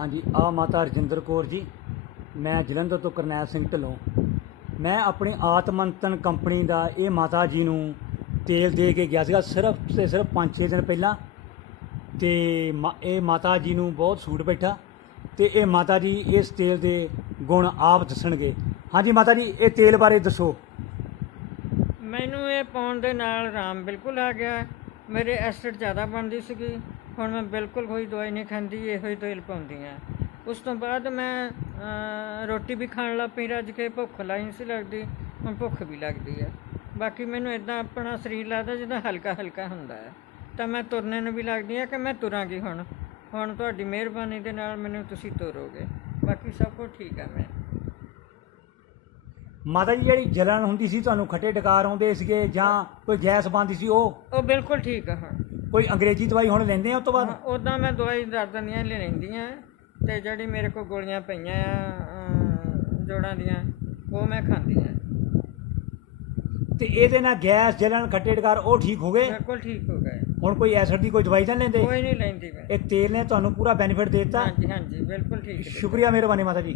ਹਾਂਜੀ ਆ ਮਾਤਾ ਰਜਿੰਦਰ ਕੌਰ ਜੀ, ਮੈਂ ਜਲੰਧਰ ਤੋਂ ਕਰਨੈਲ ਸਿੰਘ ਢਿੱਲੋਂ। ਮੈਂ ਆਪਣੀ ਆਤਮੰਤਨ ਕੰਪਨੀ ਦਾ ਇਹ ਮਾਤਾ ਜੀ ਨੂੰ ਤੇਲ ਦੇ ਕੇ ਗਿਆ ਸੀਗਾ ਸਿਰਫ ਤੇ ਸਿਰਫ 5-6 ਦਿਨ ਪਹਿਲਾਂ। ਤੇ ਮਾ- ਇਹ ਮਾਤਾ ਜੀ ਨੂੰ ਬਹੁਤ ਸੂਟ ਬੈਠਾ ਤੇ ਇਹ ਮਾਤਾ ਜੀ ਇਸ ਤੇਲ ਦੇ ਗੁਣ ਆਪ ਦੱਸਣਗੇ। ਹਾਂਜੀ ਮਾਤਾ ਜੀ, ਇਹ ਤੇਲ ਬਾਰੇ ਦੱਸੋ। ਮੈਨੂੰ ਇਹ ਪਾਉਣ ਦੇ ਨਾਲ ਆਰਾਮ ਬਿਲਕੁਲ ਆ ਗਿਆ। ਮੇਰੇ ਐਸਿਡ ਜ਼ਿਆਦਾ ਬਣਦੀ ਸੀਗੀ, ਹੁਣ ਮੈਂ ਬਿਲਕੁਲ ਕੋਈ ਦਵਾਈ ਨਹੀਂ ਖਾਂਦੀ, ਇਹੋ ਹੀ ਤੇਲ ਪਾਉਂਦੀ ਆ ਉਸ ਤੋਂ ਬਾਅਦ ਮੈਂ ਰੋਟੀ ਵੀ ਖਾਣ ਲੱਗ ਪਈ, ਰੱਜ ਕੇ ਭੁੱਖ ਲਾਈ ਨਹੀਂ ਸੀ ਲੱਗਦੀ, ਹੁਣ ਭੁੱਖ ਵੀ ਲੱਗਦੀ ਆ। ਬਾਕੀ ਮੈਨੂੰ ਇਦਾਂ ਆਪਣਾ ਸਰੀਰ ਲੱਗਦਾ ਜਿੱਦਾਂ ਹਲਕਾ ਹਲਕਾ ਹੁੰਦਾ ਹੈ ਤਾਂ ਮੈਂ ਤੁਰਨੇ ਨੂੰ ਵੀ ਲੱਗਦੀ ਆ ਕਿ ਮੈਂ ਤੁਰਾਂਗੀ ਹੁਣ। ਹੁਣ ਤੁਹਾਡੀ ਮਿਹਰਬਾਨੀ ਦੇ ਨਾਲ ਮੈਨੂੰ ਤੁਸੀਂ ਤੋਰੋਗੇ। ਬਾਕੀ ਸਭ ਕੁਝ ਠੀਕ ਆ ਮੈਂ। ਮਾਤਾ ਜੀ ਜਿਹੜੀ ਜਲਨ ਹੁੰਦੀ ਸੀ ਤੁਹਾਨੂੰ ਖੱਟੇ ਡਕਾਰ ਆਉਂਦੇ ਸੀਗੇ ਜਾਂ ਕੋਈ ਗੈਸ ਬੰਦੀ ਸੀ ਉਹ? ਉਹ ਬਿਲਕੁਲ ਠੀਕ ਆ ਹੁਣ ਕੋਈ ਅੰਗਰੇਜ਼ੀ ਦਵਾਈ ਹੁਣ ਲੈਂਦੇ ਆ ਉਸ ਤੋਂ ਬਾਅਦ? ਉਦਾਂ ਮੈਂ ਦਵਾਈ ਦਰਦਾਂ ਦੀਆਂ ਲੈ ਲੈਂਦੀਆਂ ਤੇ ਜਿਹੜੀ ਮੇਰੇ ਕੋਲ ਗੋਲੀਆਂ ਪਈਆਂ ਆ ਅਮ, ਜੋੜਾਂ ਦੀਆਂ ਉਹ ਮੈਂ ਖਾਂਦੀ ਆ। ਤੇ ਇਹਦੇ ਨਾਲ ਗੈਸ ਜਲਨ ਖੱਟੇ ਡਕਾਰ ਉਹ ਠੀਕ ਹੋ ਗਏ? ਬਿਲਕੁਲ ਠੀਕ ਹੋ ਗਏ। ਹੁਣ ਕੋਈ ਐਸਿਡ ਦੀ ਕੋਈ ਦਵਾਈ ਤਾਂ ਨੀ ਲੈਂਦੇ? ਕੋਈ ਨਹੀਂ ਲੈਂਦੀ ਮੈਂ। ਇਹ ਤੇਲ ਨੇ ਤੁਹਾਨੂੰ ਪੂਰਾ ਬੈਨੀਫਿਟ ਦੇ ਦਿੱਤਾ? ਹਾਂਜੀ ਹਾਂਜੀ ਬਿਲਕੁਲ ਠੀਕ ਹੈ ਸ਼ੁਕਰੀਆ ਮਿਹਰਬਾਨੀ ਮਾਤਾ ਜੀ।